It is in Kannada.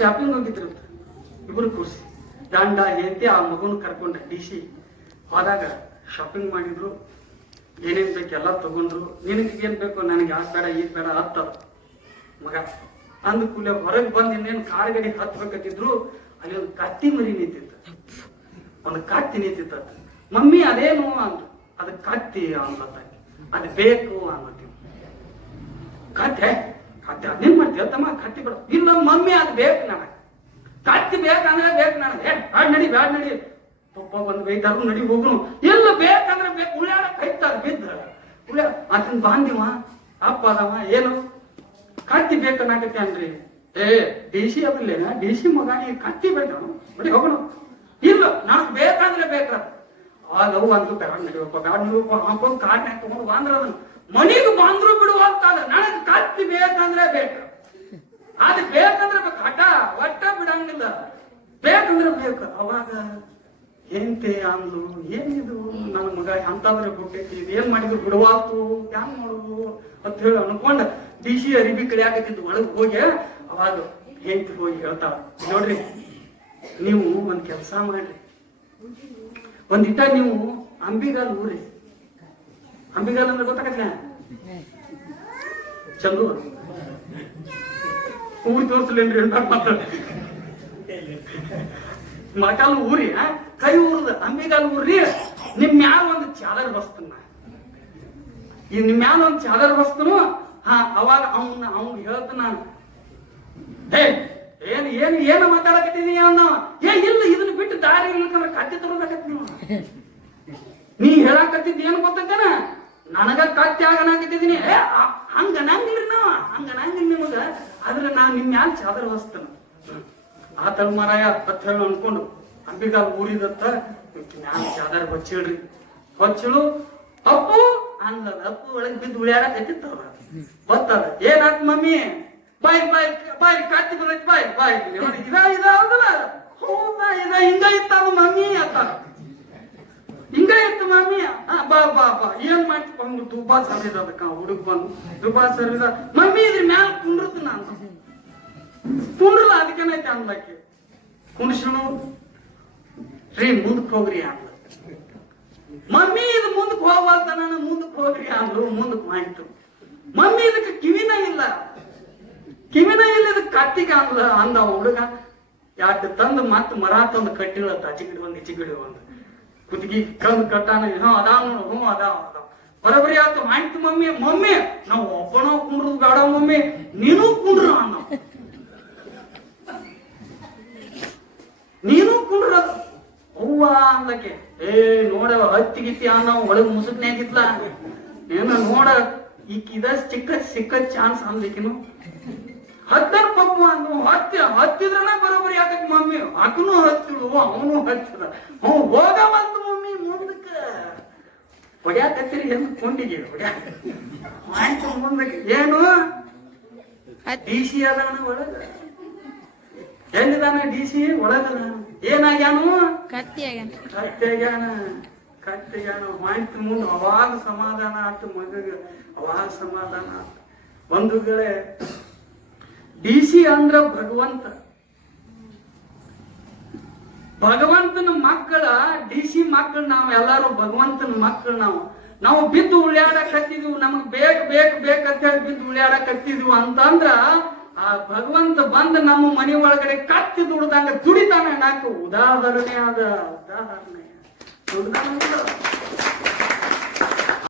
ಶಾಪಿಂಗ್ ಹೋಗಿದ್ರು ಇಬ್ರು ಕೂರ್ಸಿ ದಂಡ ಹೆಂಡತಿ ಆ ಮಗುನ ಕರ್ಕೊಂಡ್ರೆ DC ಹೋದಾಗ ಶಾಪಿಂಗ್ ಮಾಡಿದ್ರು. ಏನೇನ್ ಬೇಕು ಎಲ್ಲ ತಗೊಂಡ್ರು. ನಿನಗೆ ಏನ್ ಬೇಕು ನನಗೆ ಆ ಬೇಡ ಈ ಬೇಡ ಹತ್ತದ ಮಗ ಅಂದ ಕೂಲೆ ಹೊರಗೆ ಬಂದು ಇನ್ನೇನು ಕಾರ್ ಗಡಿ ಹತ್ಬೇಕತ್ತಿದ್ರು. ಅಲ್ಲಿ ಒಂದು ಕತ್ತಿ ಮರಿ ನಿಂತಿತ್ತು, ಒಂದು ಕತ್ತಿ ನಿಂತಿತ್ತ. ಮಮ್ಮಿ ಅದೇನು ಅಂದ್ರು. ಅದು ಕತ್ತಿ ಅಂತ ಅದು ಬೇಕು ಅನ್ನತ್ತೀವಿ. ಕತ್ತೆ ಕತ್ತೆ ಅದೇನ್ ಮಾಡ್ತೀವಿ ತಮ್ಮ ಕತ್ತಿ ಬೇಡ. ಇಲ್ಲ ಮಮ್ಮಿ ಅದು ಬೇಕು ನನಗೆ, ಕತ್ತಿ ಬೇಕಂದ್ರೆ ಬೇಕು ನನಗೆ. ಬ್ಯಾಡ್ ನಡಿ ಬ್ಯಾಡ್ ನಡಿ ಪಪ್ಪ ಬಂದು ಬೈತಾರು ನಡಿ ಹೋಗುನು. ಎಲ್ಲ ಬೇಕಂದ್ರೆ ಬೇಕು. ಉಳ್ಯಾಡಕ್ ಕೈತಾರ ಬಿದ್ದ ಉಳ್ಯಾ ಆತನ ಬಾಂದಿವ ಅಪ್ಪ ಅದವ ಏನು ಕತ್ತಿ ಬೇಕನ್ನಾಗತ್ತೆ ಅನ್ರಿ. DC ಅದಿಲ್ಲೇನ DC ಮಗ ಈ ಕತ್ತಿ ಬೇಕು ನೋಡಿ ಹೋಗೋಣ. ಇಲ್ಲ ನನಗ್ ಬೇಕಾದ್ರೆ ಬೇಕ. ಆದವು ಒಂದು ಬ್ಯಾಡ್ ನಡಿಯಪ್ಪ ಬ್ಯಾಡ್ ನಡಿಯಪ್ಪ ಹಾಕೊಂಡ್ ಕಾಡ್ನ್ಯಾಗ ತಗೊಂಡು ಬಾಂದ್ರ ಅದನ್ನ ಮನಿಗೆ ಬಾಂದ್ರು ಬಿಡುವ ಅಂತಂದ್ರೆ ನನಗ್ ಕತ್ತಿ ಬೇಕಂದ್ರೆ ಬೇಕು. ಅದು ಬೇಕಂದ್ರೆ ಬೇಕು. ಹಠ ಒಟ್ಟ ಬಿಡಂಗಿಲ್ಲ, ಬೇಕಂದ್ರೆ ಬೇಕು. ಅವಾಗ ಎಂತೆ ಅಂದ್ರು. ಏನಿದು ನನ್ನ ಮಗ ಎಂತಾದ್ರೆ ಕೊಟ್ಟೈತಿ, ಇದೇನ್ ಮಾಡಿದ್ರು ಬಿಡುವಾತು ಹ್ಯಾಂಗ್ ಮಾಡುದು ಅಂತ ಹೇಳಿ ಅನ್ಕೊಂಡ DC ಅರಿಬಿ ಕಡಿಯಾಕತ್ತಿದ್ದು ಒಳಗ್ ಹೋಗಿ ಅವಾಗ ಹೆಂಡತಿ ಹೋಗಿ ಹೇಳ್ತಾಳ, ನೋಡ್ರಿ ನೀವು ಒಂದ್ ಕೆಲ್ಸ ಮಾಡ್ರಿ, ಒಂದಿಟ ನೀವು ಅಂಬಿಗಾಲ್ ಊರಿ. ಅಂಬಿಗಾಲ್ ಅಂದ್ರೆ ಗೊತ್ತಾಗತ್ಲ ಚಂದು ಊರಿ ತೋರ್ಸಲೇನ್ರಿ ಮಾತಾಡ ಮಕಾಲ್ ಊರಿ ಕೈ ಊರದ ಅಂಬಿಗಾಲ್ ಊರ್ರಿ. ನಿಮ್ ಮ್ಯಾಲ ಒಂದು ಚಾದರ್ ಬಸ್ತನ, ಈ ನಿಮ್ ಮ್ಯಾಲ ಒಂದು ಚಾದರ್ ಬಸ್ತನು. ಅವಾಗ ಅವ್ನ್ ಹೇಳ್ತಾನ, ಏನ್ ಏನ್ ಏನ ಮಾತಾಡಕತ್ತೀನಿ ಅನ್ನ. ಇಲ್ಲ ಇದನ್ನ ಬಿಟ್ಟು ದಾರಿ ಇಲ್ಲಕಂದ್ರೆ ಕತ್ತಿ ತರೋದಾಕತ್ ನೀವು. ನೀ ಹೇಳಾಕತ್ತಿದ್ ಏನ್ ಗೊತ್ತೇನ, ನನಗ ಕತ್ತಿ ಆಗನಾಕತ್ತಿದೀನಿ. ಹಂಗನಂಗಿಲ್ರಿ ನಾವ, ಹಂಗನಂಗಿಲ್ಲ ನಿಮಗ. ಆದ್ರೆ ನಾನ್ ನಿಮ್ ಮ್ಯಾಲ ಚಾದರ್ ಬಸ್ತನ. ಆತಳ ಮಾರಾಯ ಅಂತ ಹೇಳಿ ಅನ್ಕೊಂಡು ಅಂಬಿಗಾಲ್ ಊರಿದತ್ತ ಮ್ಯಾಲ ಚಾದರ್ ಬಚ್ಚಿಳ್ರಿ. ಬಚ್ಚಳು ಅಪ್ಪು ಅಂದ. ಅಪ್ಪು ಒಳಗೆ ಬಿದ್ದು ಉಳಿಯಾಡಕತ್ತಿತ್ತವ್ರ. ಬರ್ತದ ಏನಾತ್ ಮಮ್ಮಿ ಬಾಯ್ ಬಾಯ್ ಬಾಯ್ ಕತ್ತಿ ಬಂದೈತಿ ಬಾಯ್ ಬಾಯ್ ಇದಲ್ಲ ಹೌದಾ ಇದ ಹಿಂಗ ಇತ್ತ ಮಮ್ಮಿ ಅಂತ. ಹಿಂಗ ಇತ್ತು ಮಮ್ಮಿ. ಬಾ ಬಾ ಬಾ ಏನ್ ಮಾಡ್ತಿ ಬಂದು ದುಬ್ಬಾ ಸರಿದ ಅದಕ್ಕ ಹುಡುಗ ಬಂದು ದುಬ್ಬಾ ಸರಿದ. ಮಮ್ಮಿ ಇದ್ರ ಮ್ಯಾಲ ಕುಂಡ್ರತ ನಾನು ಕುಂಡ್ರಲ್ಲ ಅದಕ್ಕೇನೈತಿ ಅಂದ್ಲಕ್ಕೆ. ಕುಂಡ್ಸನು ರೀ ಮುಂದಕ್ಕೆ ಹೋಗ್ರಿ ಅಂದ. ಮಮ್ಮಿ ಇದು ಮುಂದಕ್ಕೆ ಹೋಗಲ್ತ ನಾನು ಮುಂದಕ್ಕೆ ಹೋಗ್ರಿ ಅಂದ್ರು. ಮುಂದಕ್ಕೆ ಮಾಡಿತು. ಮಮ್ಮಿ ಇದಕ್ಕೆ ಕಿವಿನ ಇಲ್ಲ, ಕಿವಿನ ಇಲ್ಲ ಇದಕ್ಕೆ ಕತ್ತಿಗೆ ಅಂದ್ಲ ಅಂದ ಹುಡುಗ. ಯಾಕೆ ತಂದು ಮತ್ ಮರ ತಂದು ಕಟ್ಟಿಳತ್ತ. ಅಚಿಗಿಡಿ ಒಂದು ಇಚಿಗಿಡಿ ಒಂದು ಕುತ್ತಿಗೆ ಕಂದು ಕಟ್ಟಾನ. ಅದಾವ ನೋಡು ಅದಾವ ಅದಾವ ಬರಬರಿ ಆಯ್ತು ಮಾಡಿತು. ಮಮ್ಮಿ ಮಮ್ಮಿ ನಾವು ಒಬ್ಬನ ಕುಂಡ್ರದು ಬೇಡ ಮಮ್ಮಿ ನೀನು ಕುಂಡ್ರ ಅನ್ನ. ನೀನು ಕುಂಡ್ರ ಅವ್ವ ಅಂದಕ್ಕೆ. ನೋಡ ಹತ್ತಿಗಿತ್ತಿ ಅನ್ನ ಒಳಗ್ ಮುಸುಕ್ನಾಗಿತ್ಲ ಏನ ನೋಡ ಈಕಿದ ಸಿಕ್ಕ ಚಾನ್ಸ್ ಅಂದ್ಲಿಕ್ಕಿನು. ಹತ್ತಾರ ಪಪ್ಪ ಅಂದು ಹತ್ತಿದ್ರನ ಬರೋಬರಿ ಆಗತ್ ಮಮ್ಮಿ. ಆಕನು ಹತ್ತಿಳು ಅವನು ಹತ್ತಿದ. ಅವ್ ಹೋಗವಂತ ಮಮ್ಮಿ ಮುಂದಕ್ಕ ಹೊಡ್ಯಾಕತ್ತೀರಿ ಎಂದು ಕೊಂಡಿಗೆ ಹೊಡ್ಯಾ ಆಯ್ತು. ಮುಂದಕ್ಕೆ ಏನು DC ಅದಾನ ಒಳಗ. ಎಲ್ಲಿದಾನ DC ಒಳಗದ. ಏನಾಗ್ಯಾನು ಕತ್ತೆಗ್ಯಾನ ಮಾಹಿತಿ ಮುಂದೆ. ಅವಾಗ ಸಮಾಧಾನ ಆತು ಮಗಗ, ಅವಾಗ ಸಮಾಧಾನ ಆತು. ಬಂಧುಗಳೇ DC ಅಂದ್ರ ಭಗವಂತ. ಭಗವಂತನ ಮಕ್ಕಳ DC ಮಕ್ಕಳು ನಾವು ಎಲ್ಲಾರು ಭಗವಂತನ ಮಕ್ಕಳು. ನಾವು ಬಿದ್ದು ಉಳ್ಯಾಡಕತ್ತಿದ್ವು. ನಮಗ್ ಬೇಕಂತ ಹೇಳಿ ಬಿದ್ದು ಉಳ್ಯಾಡಕತ್ತಿದ್ವು ಅಂತಂದ್ರ ಆ ಭಗವಂತ ಬಂದ ನಮ್ಮ ಮನೆ ಒಳಗಡೆ ಕತ್ತಿ ದುಡ್ದಂಗ ದುಡಿತಾನೆ. ನಾಲ್ಕು ಉದಾಹರಣೆ ದುಡ್ದಾನ